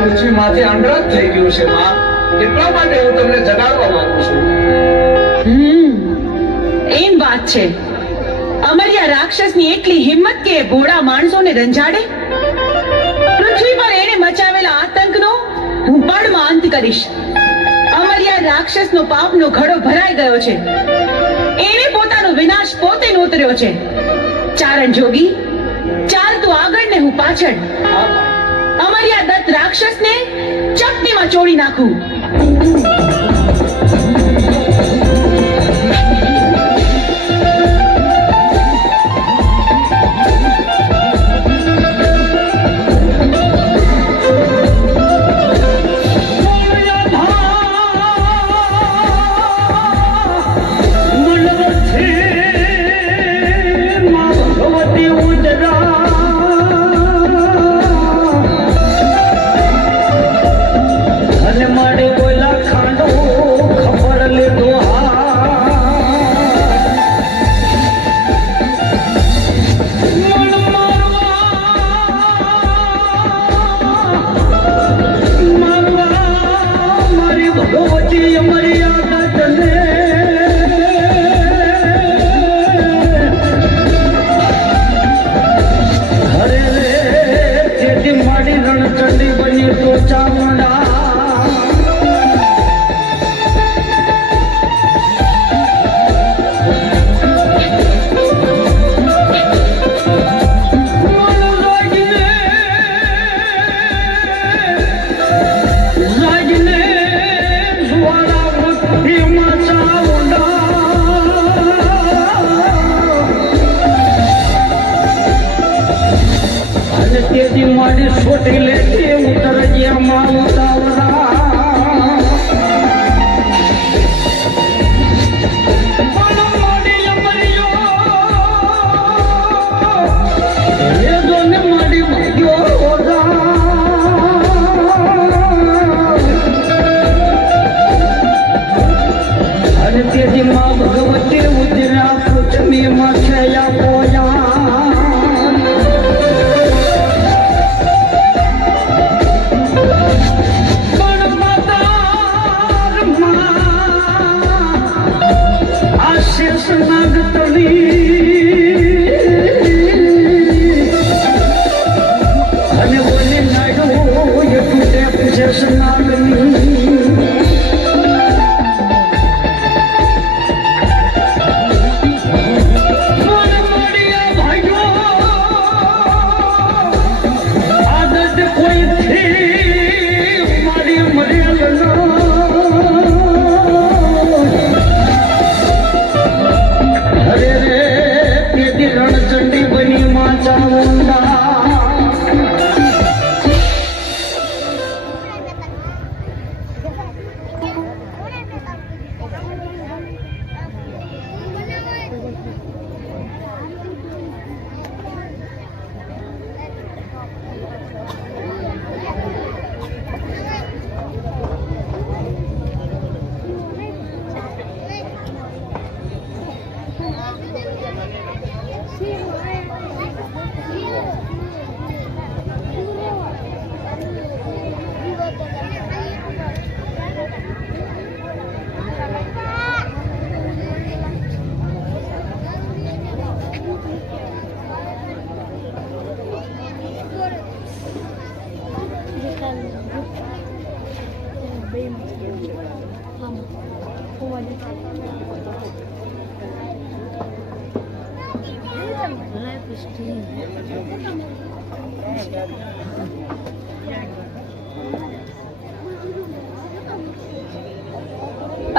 પૃથ્વી માથે અંડરજ થઈ ગયું છે માં, એટલા માટે હું તમને જગાડવા માંગુ છું. એમ વાત છે. અમર્યા રાક્ષસની એટલી હિંમત કે એ ભોળા માણસોને રંજાડે? પૃથ્વી પર એને મચાવેલા આતંકનો હું પળમાં અંત કરીશ. અમર્યા રાક્ષસનો પાપનો ઘડો ભરાઈ ગયો છે. એને પોતાનો વિનાશ પોતે નોતર્યો છે. ચારણ જોગી, ચાલ તું આગળ ને હું પાછળ. અમર્યા દત્ત રાક્ષસને ચપટીમાં ચોળી નાખું.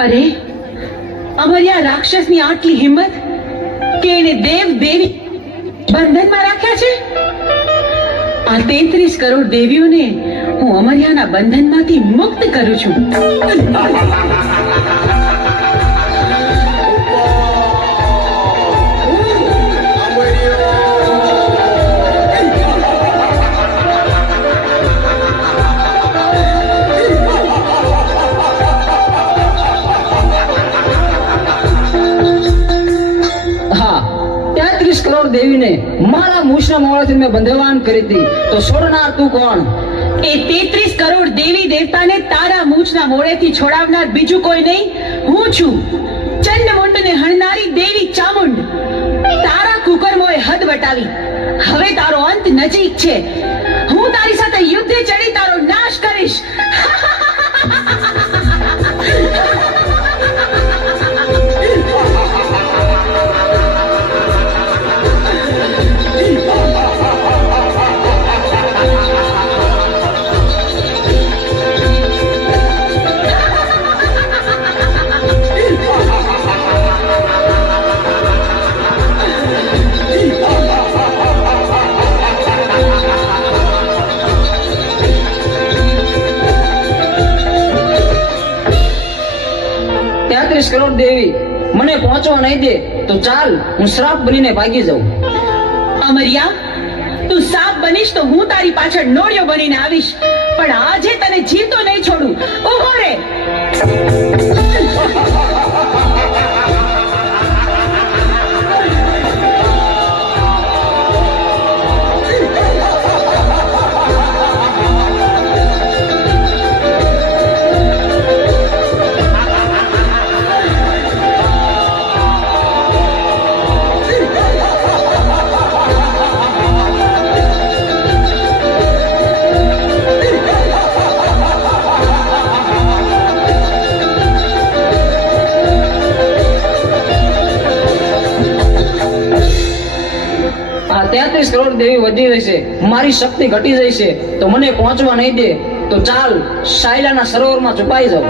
અરે, અમર્યા રાક્ષસની આટલી હિંમત કે એને દેવ દેવી બંધનમાં રાખ્યા છે. આ 33 કરોડ દેવીઓને હું અમર્યાના બંધનમાંથી મુક્ત કરું છું. દેવીને મારા મૂછના મોડાથી મેં બંધવાન કરી હતી, તો છોડનાર તું કોણ? એ 33 કરોડ દેવી દેવતાને તારા મૂછના મોડેથી છોડાવનાર બીજું કોઈ નહીં, હું છું. ચંડમુંડને હણનારી દેવી ચામુંડ. તારા કુકર્મોએ હદ વટાવી. હવે તારો અંત નજીક છે. હું તારી સાથે યુદ્ધે ચડી તારો નાશ કરીશ. કરોડ દેવી મને પહોંચવા નહીં દે તો ચાલ હું શ્રાપ બનીને ભાગી જાઉં. અમરિયા, તું સાપ બનીશ તો હું તારી પાછળ નોળિયો બનીને આવીશ, પણ આજે તને જીવતો નહીં છોડું. ઉભો રે. આ 33 કરોડ દેવી વધી રહી છે, મારી શક્તિ ઘટી જાય છે, તો મને પહોંચવા નહીં દે તો ચાલ શાયલાના સરોવરમાં છુપાઈ જાઉં.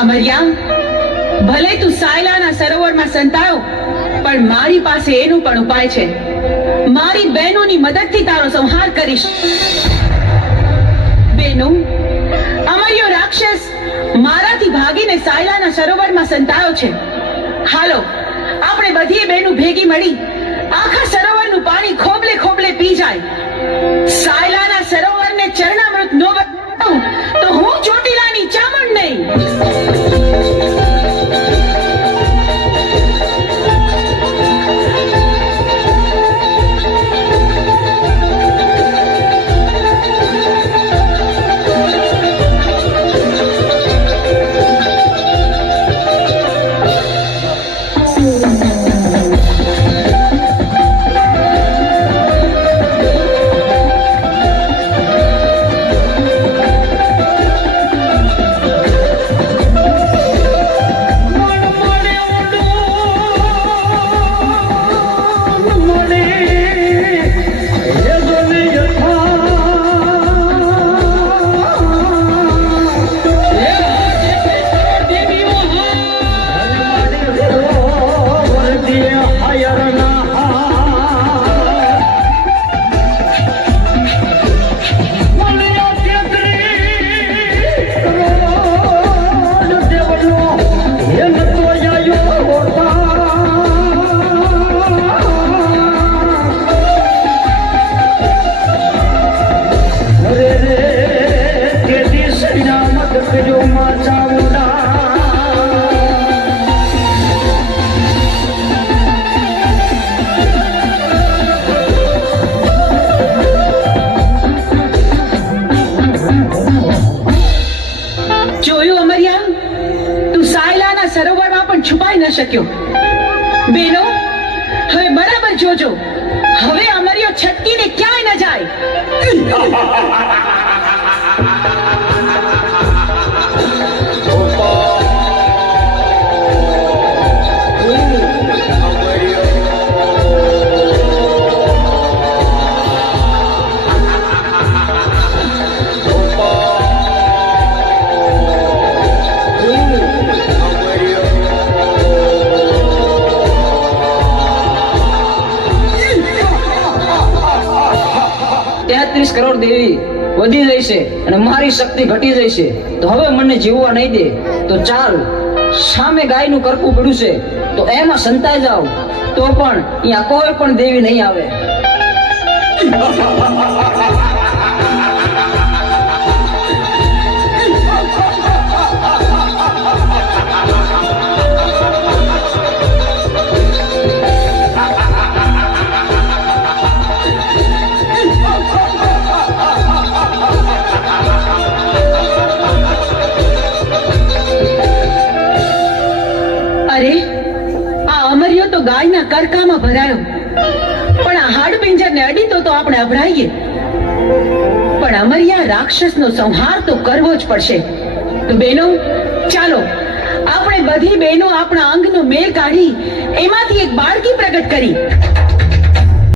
અમરિયા, ભલે તું સાયલાના સરોવરમાં સંતાયો, પણ મારી પાસે એનું પણ ઉપાય છે. મારી બહેનોની મદદથી તારો સંહાર કરીશ. બહેનો, અમરિયો રાક્ષસ મારાથી ભાગીને સાયલાના સરોવરમાં સંતાયો છે. હાલો, આપણે બધી બહેનો ભેગી મળી આખા સરોવરનું પાણી ખોબલે ખોબલે પી જાય. સાયલાના સરોવરને ચરણામૃત નો બનાવું તો હું ચોટીલાની ચામુંડ નહીં. છુપાઈ ન શક્યો. બેનો, હવે બરાબર જોજો, હવે અમરિયો છટકીને ક્યાંય ન જાય. કરોડ દેવી વધી જઈ છે અને મારી શક્તિ ઘટી જઈ છે, તો હવે મને જીવવા નહીં દે તો ચાલ સામે ગાયનું કરકું પડ્યું છે તો એમાં સંતાઈ જાવ તો પણ અહીંયા કોઈ પણ દેવી નહીં આવે. અરે આ અમર્યો તો ગાયના કરકામાં ભરાયો, પણ આ હાડપિંજરને અડીતો તો આપણે અભડાઈએ. પણ અમર્યા રાક્ષસનો સંહાર તો કરવો જ પડશે. તો બહેનો, ચાલો આપણે બધી બહેનો આપણા અંગનો મેલ કાઢી એમાંથી એક બાળકી પ્રગટ કરી